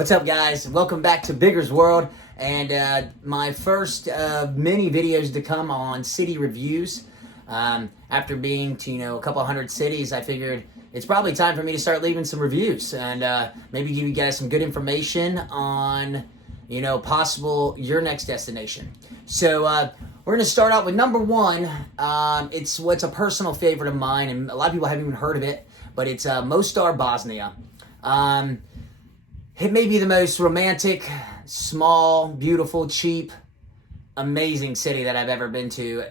What's up, guys? Welcome back to Bigger's World, and my first mini videos to come on city reviews. After being to a couple hundred cities, I figured it's probably time for me to start leaving some reviews and maybe give you guys some good information on possible your next destination. So we're going to start out with number one. It's what's a personal favorite of mine, and a lot of people haven't even heard of it, but it's Mostar Bosnia. It may be the most romantic, small, beautiful, cheap, amazing city that I've ever been to.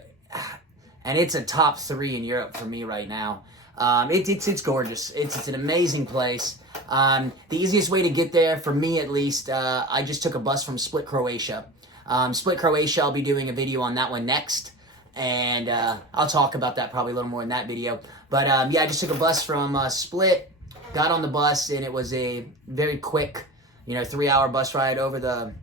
And it's a top 3 in Europe for me right now. It's gorgeous. It's an amazing place. The easiest way to get there, for me at least, I just took a bus from Split, Croatia. Split, Croatia, I'll be doing a video on that one next. And I'll talk about that probably a little more in that video. But yeah, I just took a bus from Split. Got on the bus, and it was a very quick, 3-hour bus ride over the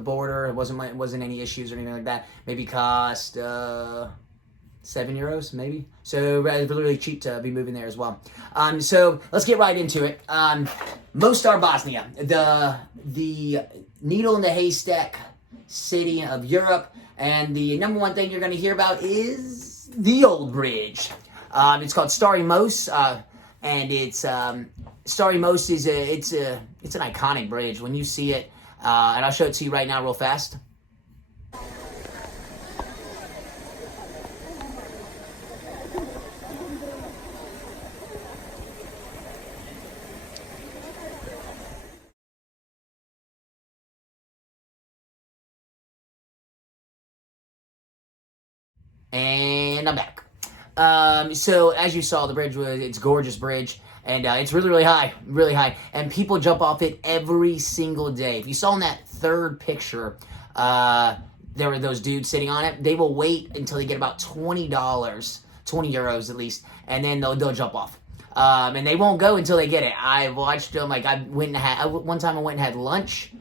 border. It wasn't any issues or anything like that. Maybe cost €7, maybe. So really cheap to be moving there as well. So let's get right into it. Mostar Bosnia, the needle in the haystack city of Europe, and the number one thing you're going to hear about is the old bridge. It's called Stari Most. And it's Stari Most is it's an iconic bridge. When you see it, and I'll show it to you right now real fast. And I'm back. So as you saw, the bridge it's a gorgeous bridge, and it's really high, and people jump off it every single day. If you saw in that third picture, there were those dudes sitting on it. They will wait until they get about $20, €20 at least, and then they'll jump off. And they won't go until they get it. I watched them. Like one time I went and had lunch,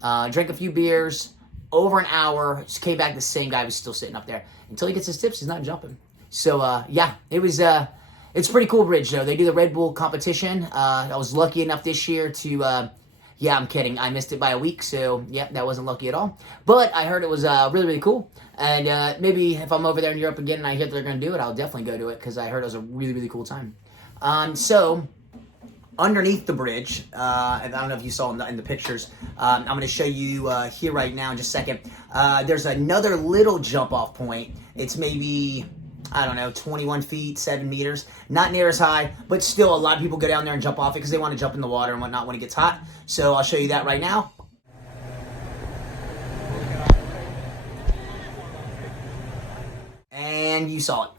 drank a few beers, over an hour, just came back. The same guy was still sitting up there until he gets his tips. He's not jumping. So, yeah, it's a pretty cool bridge, though. They do the RedBull competition. I was lucky enough this year to, yeah, I'm kidding. I missed it by a week, so, yeah, that wasn't lucky at all. But I heard it was really cool. And maybe if I'm over there in Europe again and I hear they're going to do it, I'll definitely go to it because I heard it was a really cool time. So, underneath the bridge, I don't know if you saw in the pictures, I'm going to show you here right now in just a second. There's another little jump-off point. It's maybe, I don't know, 21 feet, 7 meters. Not near as high, but still a lot of people go down there and jump off it because they want to jump in the water and whatnot when it gets hot. So I'll show you that right now. And you saw it.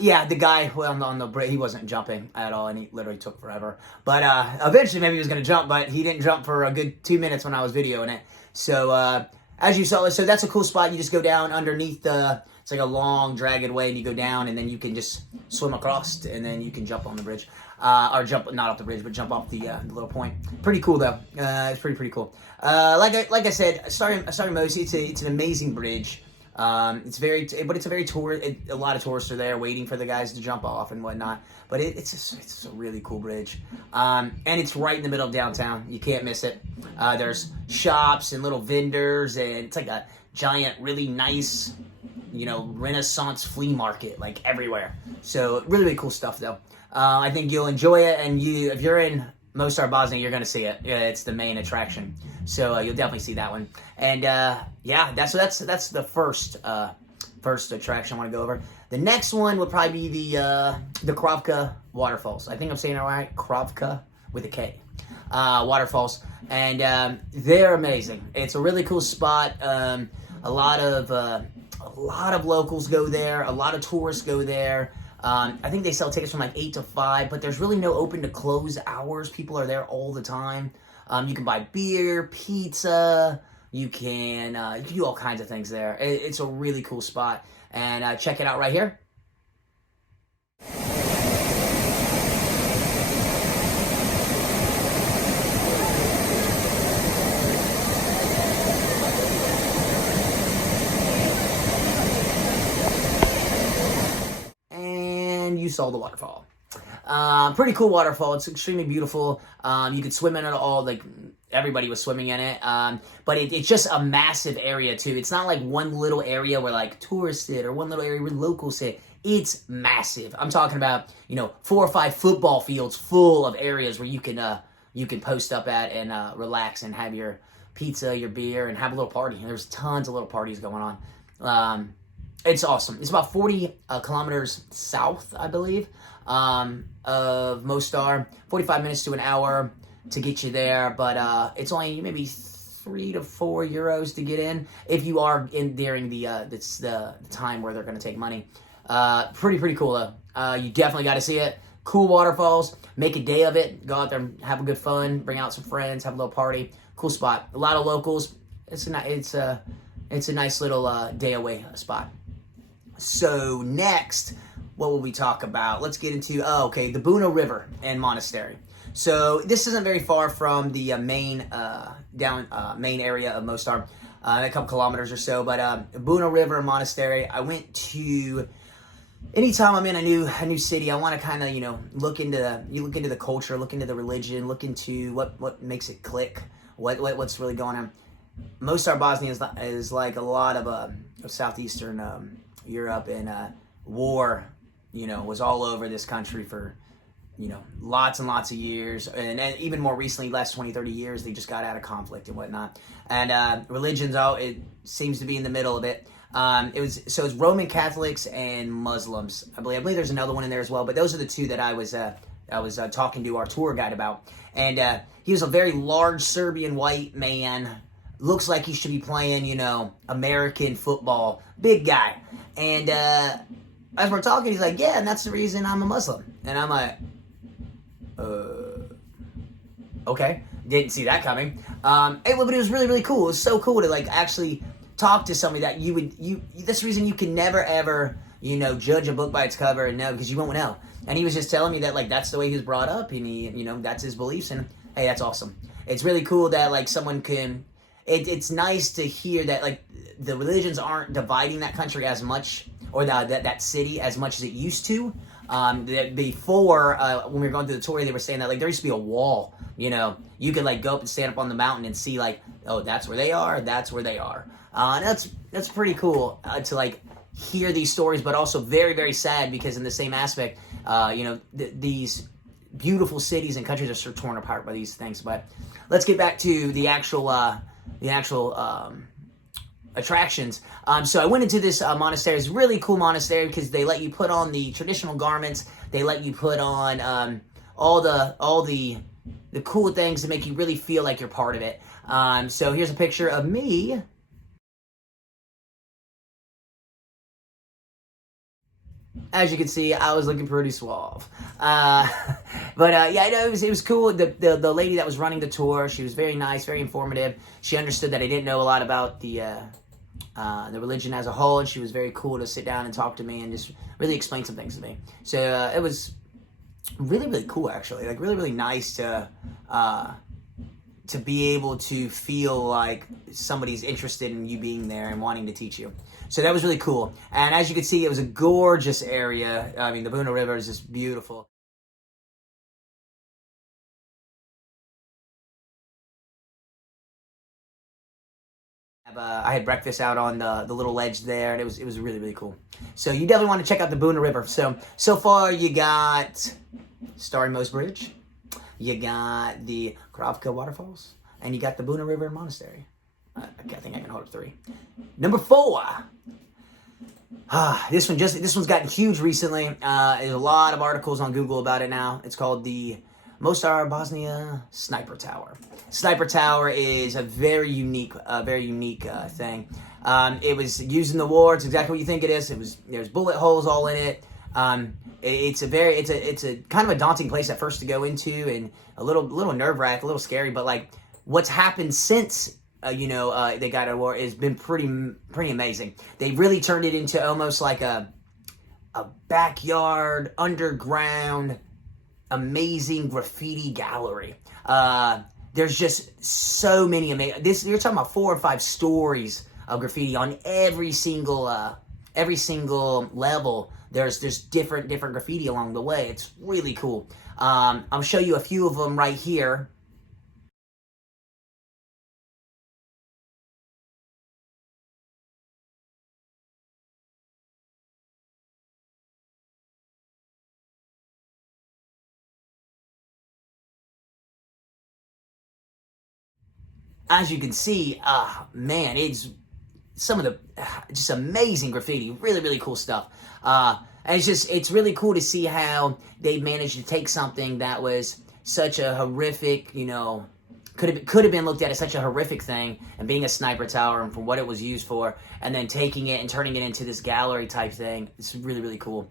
Yeah, the guy on the bridge, he wasn't jumping at all, and he literally took forever. But eventually maybe he was going to jump, but he didn't jump for a good 2 minutes when I was videoing it. So as you saw, so that's a cool spot. You just go down underneath it's like a long, dragged way, and you go down, and then you can just swim across, and then you can jump on the bridge. Or jump, not off the bridge, but jump off the little point. Pretty cool, though. It's pretty cool. Like I said, Stari Most, it's an amazing bridge. It's a lot of tourists are there waiting for the guys to jump off and whatnot. But it's a really cool bridge. And it's right in the middle of downtown. You can't miss it. There's shops and little vendors, and it's like a giant, really nice, Renaissance flea market, like everywhere. So really cool stuff, though. I think you'll enjoy it, and if you're in Mostar Bosnia, you're going to see it. Yeah, it's the main attraction. So you'll definitely see that one. And yeah, that's the first attraction I want to go over. The next one would probably be the Kravica Waterfalls. I think I'm saying it right. Kravica with a K. Waterfalls. And they're amazing. It's a really cool spot. A lot of locals go there. A lot of tourists go there. I think they sell tickets from like 8 to 5, but there's really no open to close hours. People are there all the time. You can buy beer, pizza. You can do all kinds of things there. It's a really cool spot. And check it out right here. And you saw the waterfall. Pretty cool waterfall. It's extremely beautiful. You can swim in it all, like everybody was swimming in it. But it's just a massive area too. It's not like one little area where like tourists sit or one little area where locals sit. It's massive. I'm talking about, 4 or 5 football fields full of areas where you can post up at and relax and have your pizza, your beer, and have a little party. And there's tons of little parties going on. It's awesome. It's about 40 kilometers south, I believe, of Mostar. 45 minutes to an hour to get you there, but it's only maybe 3 to 4 euros to get in if you are in during the time where they're going to take money. Pretty cool though. You definitely got to see it. Cool waterfalls. Make a day of it. Go out there and have a good fun. Bring out some friends. Have a little party. Cool spot. A lot of locals. It's a nice little day away spot. So next, what will we talk about? Let's get into the Buna River and monastery. So this isn't very far from the main area of Mostar, a couple kilometers or so. But Buna River and monastery, I went to. Anytime I'm in a new city, I want to kind of look into the culture, look into the religion, look into what makes it click, what's really going on. Mostar Bosnia is like a lot of southeastern Europe, and war, was all over this country for lots and lots of years, and even more recently, last 20, 30 years, they just got out of conflict and whatnot. And religion's it seems to be in the middle of it. It's Roman Catholics and Muslims. I believe there's another one in there as well, but those are the two that I was talking to our tour guide about. And he was a very large Serbian white man. Looks like he should be playing, American football. Big guy. And as we're talking, he's like, yeah, and that's the reason I'm a Muslim. And I'm like, okay. Didn't see that coming. But it was really, really cool. It was so cool to actually talk to somebody that that's the reason you can never ever, judge a book by its cover and know, because you won't know. And he was just telling me that that's the way he was brought up, and he, that's his beliefs, and hey, that's awesome. It's really cool that someone can, it's nice to hear that the religions aren't dividing that country as much, or that city as much as it used to. That before, when we were going through the tour, they were saying that there used to be a wall, you could go up and stand up on the mountain and see oh, that's where they are, that's where they are. That's pretty cool to hear these stories, but also very, very sad, because in the same aspect, these beautiful cities and countries are sort of torn apart by these things. But let's get back to the actual attractions. So I went into this monastery. It's a really cool monastery because they let you put on the traditional garments. They let you put on all the cool things to make you really feel like you're part of it. So here's a picture of me. As you can see, I was looking pretty suave. It was cool. The lady that was running the tour, she was very nice, very informative. She understood that I didn't know a lot about the religion as a whole, and she was very cool to sit down and talk to me and just really explain some things to me. So it was really, really cool, actually. Really, really nice to be able to feel like somebody's interested in you being there and wanting to teach you. So that was really cool. And as you can see, it was a gorgeous area. I mean, the Buna River is just beautiful. I had breakfast out on the little ledge there, and it was really, really cool. So you definitely want to check out the Buna River. So far you got Starry Mo's Bridge, you got the Kravica Waterfalls, and you got the Buna River and Monastery. I think I can hold up 3. Number 4. This one's gotten huge recently. There's a lot of articles on Google about it now. It's called the Mostar Bosnia Sniper Tower. Sniper Tower is a very unique thing. It was used in the war. It's exactly what you think it is. There's bullet holes all in it. It's a kind of a daunting place at first to go into, and a little nerve-wracking, a little scary. But what's happened since they got out of war has been pretty amazing. They really turned it into almost like a backyard, underground, amazing graffiti gallery. There's just so many amazing. You're talking about 4 or 5 stories of graffiti on every single level. There's different graffiti along the way. It's really cool. I'll show you a few of them right here. as you can see, man, it's some of the just amazing graffiti, really, really cool stuff. And it's really cool to see how they managed to take something that was such a horrific, could have been looked at as such a horrific thing, and being a sniper tower and for what it was used for, and then taking it and turning it into this gallery type thing. It's really, really cool.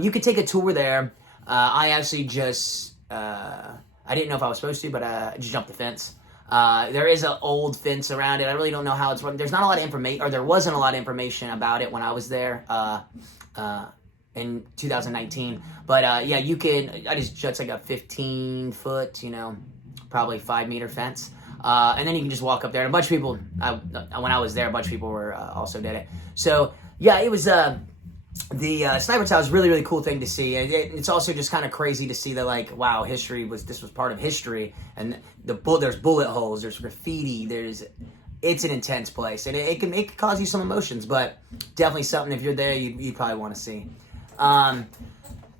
You could take a tour there. I actually just, I didn't know if I was supposed to, but I just jumped the fence. There is an old fence around it. I really don't know how it's run. There's not a lot of information, or there wasn't a lot of information about it when I was there in 2019. But yeah, you can, it's like a 15-foot, probably 5-meter fence. And then you can just walk up there. And a bunch of people, when I was there, a bunch of people were also did it. So yeah, it was, the sniper tower is a really, really cool thing to see. It's also just kind of crazy to see that, like, wow, this was part of history. And there's bullet holes, there's graffiti, it's an intense place. And it can cause you some emotions, but definitely something, if you're there, you probably want to see.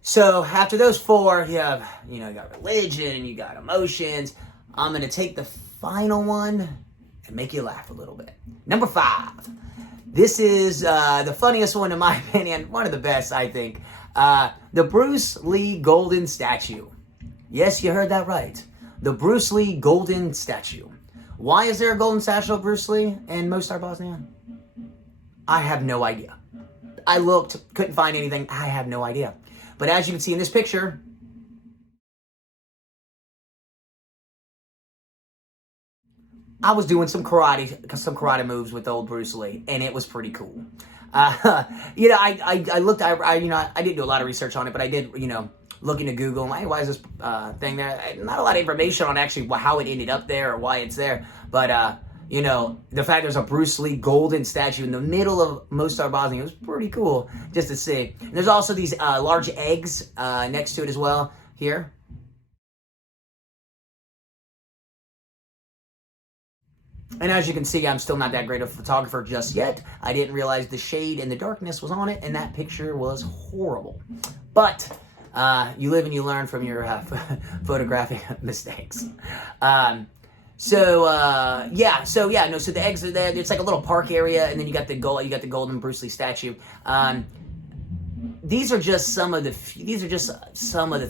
So after those four, you have, you got religion, you got emotions. I'm going to take the final one and make you laugh a little bit. Number 5. This is the funniest one in my opinion, one of the best, I think. The Bruce Lee golden statue. Yes, you heard that right. The Bruce Lee golden statue. Why is there a golden statue of Bruce Lee in Mostar Bosnia? I have no idea. I looked, couldn't find anything. I have no idea. But as you can see in this picture, I was doing some karate moves with old Bruce Lee, and it was pretty cool. I looked, I didn't do a lot of research on it, but I did, look into Google, and, hey, why is this thing there? Not a lot of information on actually how it ended up there or why it's there, but, the fact there's a Bruce Lee golden statue in the middle of Mostar Bosnia, it was pretty cool just to see. And there's also these large eggs next to it as well here. And as you can see, I'm still not that great of a photographer just yet. I didn't realize the shade and the darkness was on it, and that picture was horrible. But you live and you learn from your photographic mistakes. So the eggs are there. It's like a little park area, and then you got the golden Bruce Lee statue. These are just some of the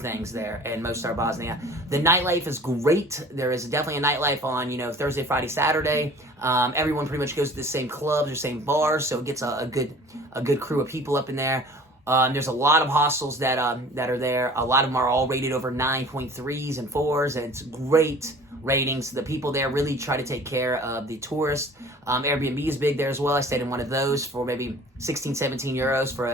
things there in Mostar Bosnia. The nightlife is great. There is definitely a nightlife on, Thursday, Friday, Saturday. Everyone pretty much goes to the same clubs or same bars, so it gets a good crew of people up in there. There's a lot of hostels that are there. A lot of them are all rated over 9.3s and 4s, and it's great ratings. The people there really try to take care of the tourists. Airbnb is big there as well. I stayed in one of those for maybe 16, 17 euros for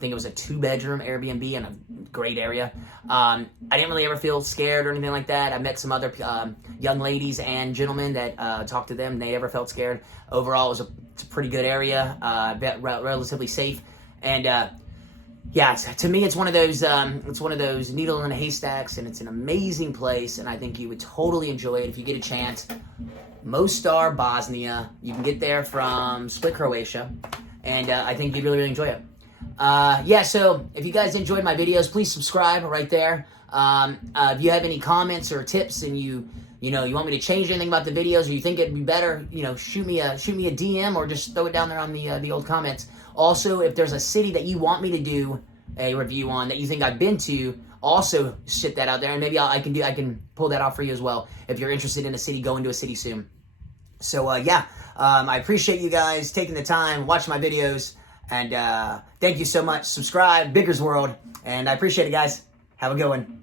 I think it was a 2-bedroom Airbnb in a great area. I didn't really ever feel scared or anything like that. I met some other young ladies and gentlemen that talked to them. They never felt scared. Overall, it's a pretty good area, relatively safe. And to me, it's one of those needle in a haystacks, and it's an amazing place. And I think you would totally enjoy it if you get a chance. Mostar Bosnia. You can get there from Split, Croatia, and I think you'd really, really enjoy it. So if you guys enjoyed my videos, please subscribe right there. If you have any comments or tips, and you want me to change anything about the videos, or you think it'd be better, shoot me a DM, or just throw it down there on the old comments. Also, if there's a city that you want me to do a review on that you think I've been to, also shit that out there, and maybe I can pull that off for you as well if you're interested in a city, going to a city soon. So I appreciate you guys taking the time, watching my videos. And thank you so much. Subscribe, Bigger's World. And I appreciate it, guys. Have a good one.